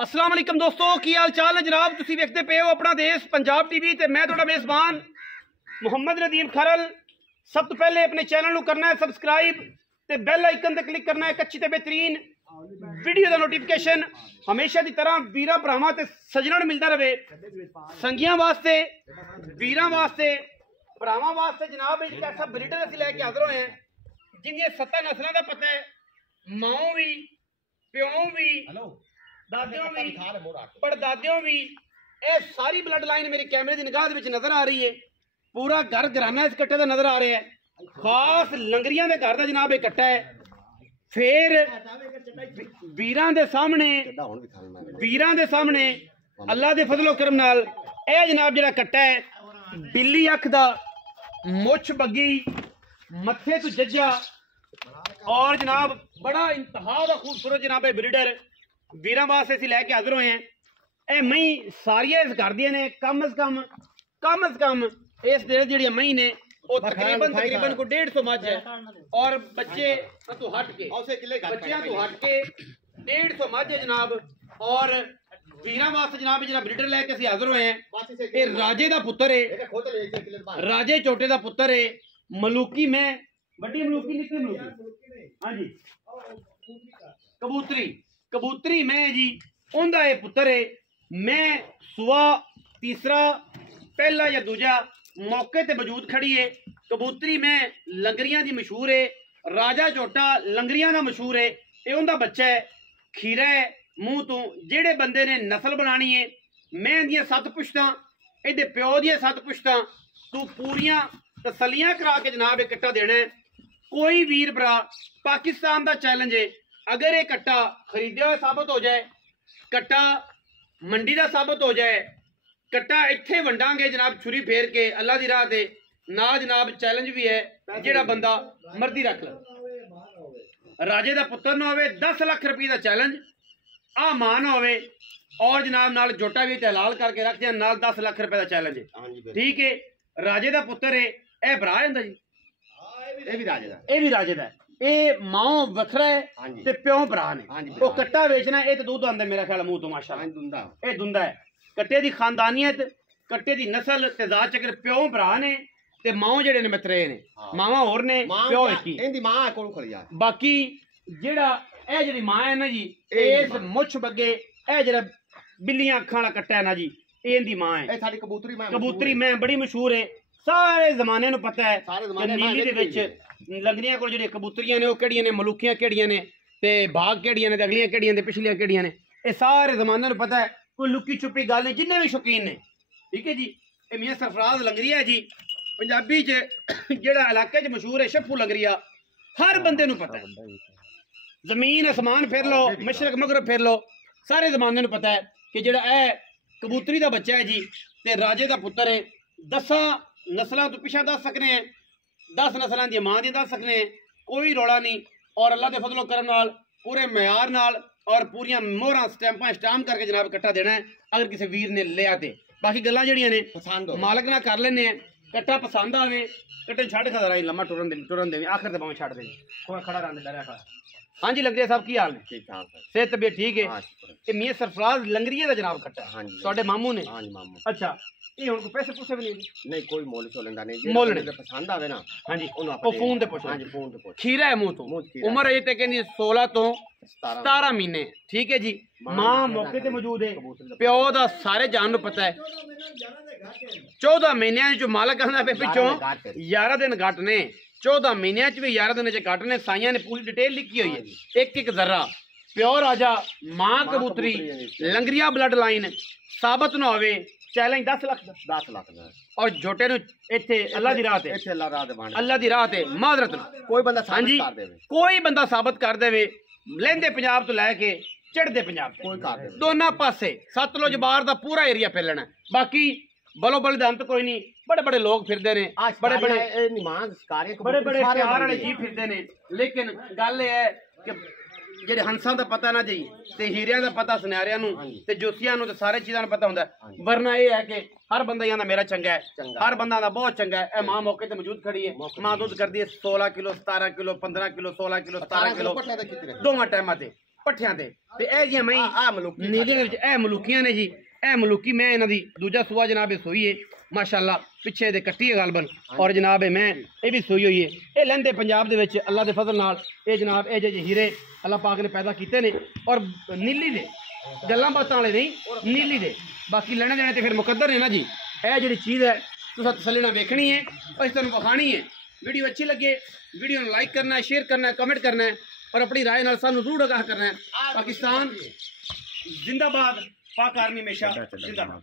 अस्सलाम वालेकुम दोस्तों, की हाल चाल है जनाब। तुसीं वेखदे पे हो अपना देश पंजाब टीवी ते मैं तुहाडा मेज़बान मुहम्मद नदीम खरल। सब तो पहले अपने चैनल को करना है सबसक्राइब ते बैल आइकन ते क्लिक करना है एक अच्छी ते बेहतरीन वीडियो का नोटिफिकेशन हमेशा की तरह वीरां भरावां ते सज्जणां नूं मिलदा रहे। संगियां वास्ते, वीरां वास्ते, भरावां वास्ते जनाब एक ऐसा ब्रीडर असीं लैके हाज़र होए हैं जिन्दियां 7 नस्लों का पता है, माओ भी, प्यों भी, दादियों भी, पड़दादियों भी। ये सारी ब्लड लाइन मेरे कैमरे की निगाह दे विच नजर आ रही है। पूरा घर घराना इस कट्टे का नजर आ रहा है। खास लंगरियां दे घर दा जनाब एक कट्टा है। फिर वीरां दे सामने अल्लाह दे फजलो करम नाल ए जनाब जिहड़ा कट्टा है बिल्ली अख दा, मुछ बग्गी, मत्थे तो जज्जा और जनाब बड़ा इंतहा दा खूबसूरत जनाब ब्रीडर वीरां वास्ते असीं लैके हाज़र होए हैं। ए मई सारियां इस घर दियां ने कम अज कम इस जेहड़ियां मई ने वो तकरीबन को 150 मझ है और बच्चे तो हट के 150 मझ है जनाब। और वीरां वास्ते जनाब जिहड़ा ब्रीडर लैके असीं हाज़र होए हैं ये राजे दा पुत्तर है, राजे चोटे दा पुत्तर है। मलूकी में बड़ी मलूकी निक्की मलूकी, हाँ जी, कबूतरी मैं जी उनका ये पुत्र है। मैं सुआ तीसरा पहला या दूजा मौके ते मौजूद खड़ी है। कबूतरी में लंगरियां दी मशहूर है, राजा चोटा लंगरियां दा मशहूर है। ये उनका बच्चा है, खीरा है मूँह तो। जेड़े बंदे ने नस्ल बनानी है मैं इंदियां 7 पुश्तां, इहदे प्यो दियां 7 पुश्तां तू पूरियां तसलियां करा के जनाब एक कट्टा देना है। कोई वीर भरा पाकिस्तान का चैलेंज है, अगर ये कट्टा खरीदया हुआ साबित हो जाए, कट्टा मंडी का साबित हो जाए, कट्टा इत्थे वंडांगे जनाब छुरी फेर के अल्लाह की राह ते ना जनाब चैलेंज भी है जेड़ा बंदा मर्जी रख ले। राजे का पुत्र ना होवे 10 लाख रुपये का चैलेंज आ मान होवे और जनाब नाल जोटा भी हलाल करके रख दिया नाल 10 लाख रुपये का चैलेंज है। ठीक है, राजे का पुत्र है, यह भरा है जी, ये भी राजे का। ये माओ वखरा है ते प्यों भरा ने। वो कट्टा बेचना ये तो दूध आंदा मेरा ख्याल मुंह तो माशाअल्लाह। ये दुंदा है कट्टे की खानदानियत, कट्टे की नस्ल ते जात चक्कर। प्यों भरा ने ते माओ जेडे ने मतरे ने, मावा होर ने प्यो एक ही। इहदी मां कोल खड़ी आ। बाकी जेड़ा ए जेडी मां है ना जी, इस मुछ बगे ए जेड़ा बिल्लियां अखां वाला कट्टा है ना जी, ये इहदी मां है। ए साडी कबूतरी मैं बड़ी मशहूर है, सारे जमाने नूं पता है। नीली दे विच लंगरियां कोल जेहड़ियां कबूतरियां ने, वो केड़ियां ने, मलूकियां केड़ियां ने, ते भाग केड़ियां ने, ते अगलियां केड़ियां ने, पिछलियां केड़ियां ने, ये सारे जमाने नूं पता है। कोई लुकी छुपी गल नहीं, जिन्ने भी शौकीन ने। ठीक है जी, ये मियां सरफराज लंगरिया है जी, पंजाबी च जेड़ा इलाके च मशहूर है शप्पू लंगरिया, हर बंदे नूं पता है। जमीन आसमान फिर लो, मशरक मगरब फिर लो, सारे जमाने नूं पता है कि जेड़ा ए कबूतरी दा बच्चा है जी ते राजे दा पुत्र है। 10 नस्लों तो पिछा दस सकने हैं, 10 नस्लों दी मां दी दस सकने हैं, कोई रौला नहीं। और अल्लाह के फजलो करम नाल पूरे म्यार नाल और पूरियां मोहरां स्टाम्प करके जनाब कट्टा देना है अगर किसी वीर ने लिया तो। बाकी गल्लां जेहड़ियां ने पसंद मालक ना कर लेने हैं। कट्टा पसंद आवे कट्टे छड़ खड़ा लम्मा टुरन दे आखिर ते भावें छड़ दे खड़ा रहने डरिया खड़ा। हाँ जी लंगरिया साहब की हाल ने? ठीक ठाक, सेहत तबीयत ठीक है? ये मियां सरफराज लंगरिया दा जनाब कट्टा है तुहाडे मामू ने? हां जी मामू। अच्छा, ये हुण कोई पैसे पूसे भी नहीं कोई मोल चोलंदा नहीं, मोल नहीं पसंद आवे ना। हां जी ओ फोन ते पूछो। हां जी फोन ते पूछो। खीरा है मुंह तो, उम्र ये ते कहंदी 16 तो 17 महीने। ठीक है जी, मां मौके ते मौजूद है, प्यो दा सारे जान नूं पता है। 14 महीनों जो मालक आंदा पे पिछों 11 दिन घट ने, 14 महीनों च भी 11 दिन घट ने। साइयां ने पूरी डिटेल लिखी हुई है, एक जर्रा। प्यो राजा, मां कबूतरी, लंगरिया ब्लड लाइन साबित ना होवे चैलेंज 10 लाख और झोटे नु इत्थे अल्लाह दी राह ते, अल्लाह दी राह ते माजरत कोई बंदा साबित कर देवे, कोई बंदा साबित कर देवे। लहंदे पंजाब तो लैके चढ़दे पंजाब तक दोनों पासे सतलुज बार दा पूरा एरिया फिर लेना। बाकी बलो बल अंत कोई नहीं, बड़े बड़े लोग फिरदे ने, बड़े प्यार वाले जी फिरदे ने। लेकिन गल ये है कि जेडे हंसां दा पता ना जी ते हीरियां दा पता सुनहरियां नूं ते जोसियां नूं ते सारे चीज़ां दा पता हुंदा है। वरना ये है कि हर बंदा आंदा मेरा चंगा है, हर बंदा आंदा बहुत चंगा है। मां मौके ते मौजूद खड़ी है, मां दुध करदी है 16 kilo 17 kilo 15 kilo 16 kilo 17 kilo दोवां टाइमां ते। ਪੱਠਿਆਂ ਤੇ ਇਹ ਜੀਆਂ ਮੈਂ ਆ ਮਲੂਕੀ ਨੀਲੇ ਦੇ ਵਿੱਚ ਇਹ ਮਲੂਕੀਆਂ ਨੇ ਜੀ। ਇਹ ਮਲੂਕੀ ਮੈਂ ਇਹਨਾਂ ਦੀ ਦੂਜਾ ਸੂਆ ਜਨਾਬ ਇਹ ਸੋਈ ਏ ਮਾਸ਼ਾਅੱਲਾ, ਪਿੱਛੇ ਦੇ ਕੱਟੀ ਹੈ ਗਲਬਨ, ਔਰ ਜਨਾਬ ਮੈਂ ਇਹ ਵੀ ਸੋਈ ਹੋਈ ਹੈ। ਇਹ ਲਹਿੰਦੇ ਪੰਜਾਬ ਦੇ ਵਿੱਚ ਅੱਲਾ ਦੇ ਫਜ਼ਲ ਨਾਲ ਇਹ ਜਨਾਬ ਇਹ ਜਿਹੇ ਹੀਰੇ ਅੱਲਾ ਪਾਕ ਨੇ ਪੈਦਾ ਕੀਤੇ ਨੇ, ਔਰ ਨੀਲੀ ਦੇ ਗੱਲਾਂ ਬਾਤਾਂ ਵਾਲੇ ਨਹੀਂ, ਨੀਲੀ ਦੇ। ਬਾਕੀ ਲੈਣੇ ਦੇਣੇ ਤੇ ਫਿਰ ਮੁਕੱਦਰ ਨੇ ना जी। ਇਹ ਜਿਹੜੀ ਚੀਜ਼ ਹੈ ਤੁਸੀਂ ਤਸੱਲੀ ਨਾਲ ਵੇਖਣੀ है, और ਤੁਹਾਨੂੰ ਵਿਖਾਣੀ है। वीडियो अच्छी लगे वीडियो ਨੂੰ लाइक करना है, शेयर करना है, कमेंट करना है, और अपनी राय नाल सानू जरूर आगाह करना है। पाकिस्तान जिंदाबाद, पाक आर्मी हमेशा जिंदाबाद।